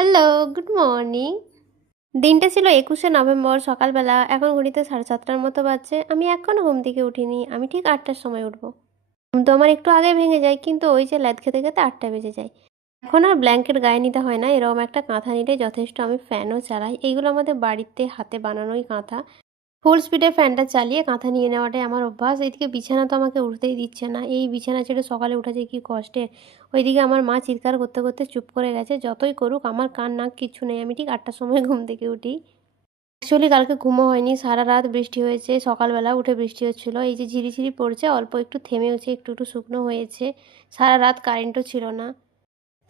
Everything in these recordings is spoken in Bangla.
Hello, good morning. দিনটা ছিল ২১শে নভেম্বর সকালবেলা। এখন ঘড়িতে ৭:৩০টার মতো বাজছে। আমি এখনও ঘুম থেকে উঠিনি। আমি ঠিক ৮টার সময় উঠব। ঘুম তো আমার একটু আগে ভেঙে যায়, কিন্তু ওই যে ল্যাদ খেতে খেতে ৮টা বেজে যায়। এখন আর ব্ল্যাঙ্কেট গায়ে নিতে হয় না, এরকম একটা কাঁথা নিলেই যথেষ্ট। আমি ফ্যানও চালাই। এইগুলো আমাদের বাড়িতে হাতে বানানোই কাঁথা। ফুল স্পিডে ফ্যানটা চালিয়ে কাঁথা নিয়ে নেওয়াটাই আমার অভ্যাস। এদিকে বিছানা তো আমাকে উঠতেই দিচ্ছে না। এই বিছানা ছেড়ে সকালে উঠা যে কী কষ্টের। ওইদিকে আমার মা চিৎকার করতে করতে চুপ করে গেছে। যতই করুক আমার কান নাক কিচ্ছু নেই। আমি ঠিক ৮টার সময় ঘুম থেকে উঠি। অ্যাকচুয়ালি কালকে ঘুমও হয়নি। সারা রাত বৃষ্টি হয়েছে। সকালবেলা উঠে বৃষ্টি হচ্ছিল। এই যে ঝিরিঝিরি পড়ছে, অল্প একটু থেমেওছে, একটু একটু শুকনো হয়েছে। সারা রাত কারেন্টও ছিল না।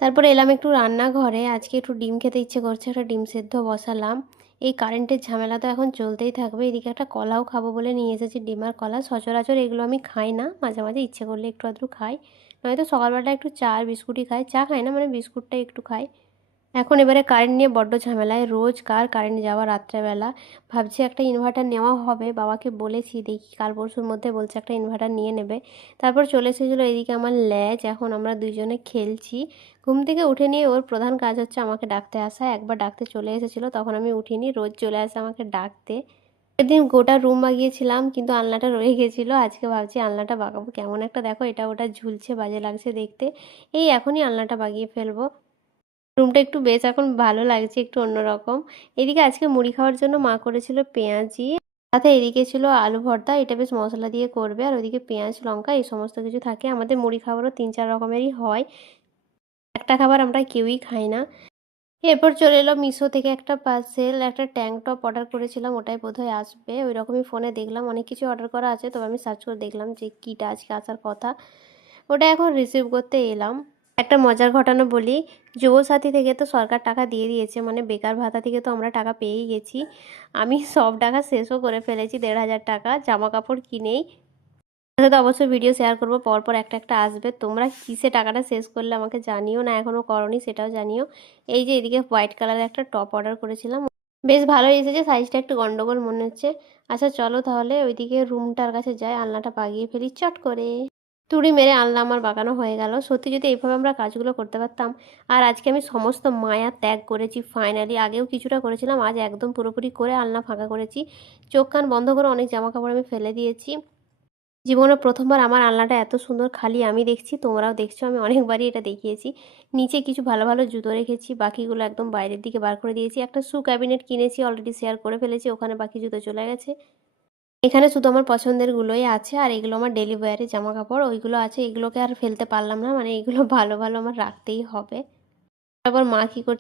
তারপরে এলাম একটু রান্নাঘরে। আজকে একটু ডিম খেতে ইচ্ছে করছে, একটা ডিম সেদ্ধ বসালাম। এই কারেন্টের ঝামেলা তো এখন চলতেই থাকবে। এদিকে একটা কলাও খাবো বলে নিয়ে এসেছি, ডিম আর কলা। সচরাচর এগুলো আমি খাই না, মাঝে মাঝে ইচ্ছে করলে একটু আধটু খাই। নয়তো সকালবেলা একটু চা আর বিস্কুটই খাই। চা খাই না, মানে বিস্কুটটাই একটু খাই। এখন এবারে কারেন্ট নিয়ে বড্ড ঝামেলায়, রোজকার কারেন্ট যাওয়া রাত্রেবেলা। ভাবছি একটা ইনভার্টার নেওয়া হবে, বাবাকে বলেছি, দেখি কাল পরশুর মধ্যে বলছে একটা ইনভার্টার নিয়ে নেবে। তারপর চলে এসেছিলো এদিকে আমার ল্যাজ। এখন আমরা দুজনে খেলছি। ঘুম থেকে উঠে নিয়ে ওর প্রধান কাজ হচ্ছে আমাকে ডাকতে আসা। একবার ডাকতে চলে এসেছিলো, তখন আমি উঠিনি। রোজ চলে আসে আমাকে ডাকতে। একদিন গোটা রুম বাগিয়েছিলাম, কিন্তু আলনাটা রয়ে গেছিলো। আজকে ভাবছি আলনাটা বাগাবো। কেমন একটা দেখো এটা ওটা ঝুলছে, বাজে লাগছে দেখতে। এই এখনই আলনাটা বাগিয়ে ফেলবো। রুমটা একটু বেশ এখন ভালো লাগছে, একটু অন্যরকম। এদিকে আজকে মুড়ি খাওয়ার জন্য মা করেছিল পেঁয়াজি। সাথে এদিকে ছিল আলু ভর্তা, এটা বেশ মশলা দিয়ে করবে। আর ওইদিকে পেঁয়াজ লঙ্কা এই সমস্ত কিছু থাকে। আমাদের মুড়ি খাবারও ৩-৪ রকমেরই হয়। একটা খাবার আমরা কেউই খাই না। এরপর চলে এলো মিশো থেকে একটা পার্সেল, একটা ট্যাঙ্ক টপ অর্ডার করেছিলাম, ওটাই বোধহয় আসবে। ওই রকমই ফোনে দেখলাম অনেক কিছু অর্ডার করা আছে, তবে আমি সার্চ করে দেখলাম যে কীটা আজকে আসার কথা। ওটা এখন রিসিভ করতে এলাম। একটা মজার ঘটনা বলি। যুবসাথী থেকে তো সরকার টাকা দিয়ে দিয়েছে, মানে বেকার ভাতা থেকে তো আমরা টাকা পেয়েই গেছি। আমি সব টাকা শেষও করে ফেলেছি, ১,৫০০ টাকা জামা কাপড় কিনেই। সাথে তো অবশ্যই ভিডিও শেয়ার করবো, পরপর একটা একটা আসবে। তোমরা কিসে টাকাটা শেষ করলে আমাকে জানিও, না এখনও করনি সেটাও জানিও। এই যে এদিকে হোয়াইট কালারের একটা টপ অর্ডার করেছিলাম, বেশ ভালোই এসেছে। সাইজটা একটু গন্ডগোল মনে হচ্ছে। আচ্ছা চলো তাহলে ওইদিকে রুমটার কাছে যাই, আলনাটা বাগিয়ে ফেলি চট করে। তুড়ি মেরে আলনা আমার বাগানো হয়ে গেল। সত্যি যদি এইভাবে আমরা কাজগুলো করতে পারতাম। আর আজকে আমি সমস্ত মায়া ত্যাগ করেছি ফাইনালি। আগেও কিছুটা করেছিলাম, আজ একদম পুরোপুরি করে আলনা ফাঁকা করেছি। চোখ কান বন্ধ করে অনেক জামা কাপড় আমি ফেলে দিয়েছি। জীবনে প্রথমবার আমার আলনাটা এত সুন্দর খালি আমি দেখছি, তোমরাও দেখছো। আমি অনেকবারই এটা দেখিয়েছি। নিচে কিছু ভালো ভালো জুতো রেখেছি, বাকিগুলো একদম বাইরের দিকে বার করে দিয়েছি। একটা শু ক্যাবিনেট কিনেছি, অলরেডি শেয়ার করে ফেলেছি, ওখানে বাকি জুতো চলে গেছে। এখানে শুধু আমার পছন্দেরগুলোই আছে, আর এগুলো আমার ডেলি ওয়্যারের জামা কাপড় ওইগুলো আছে। এগুলোকে আর ফেলতে পারলাম না, মানে এগুলো ভালো ভালো আমার রাখতেই হবে। তারপর মা কী করছে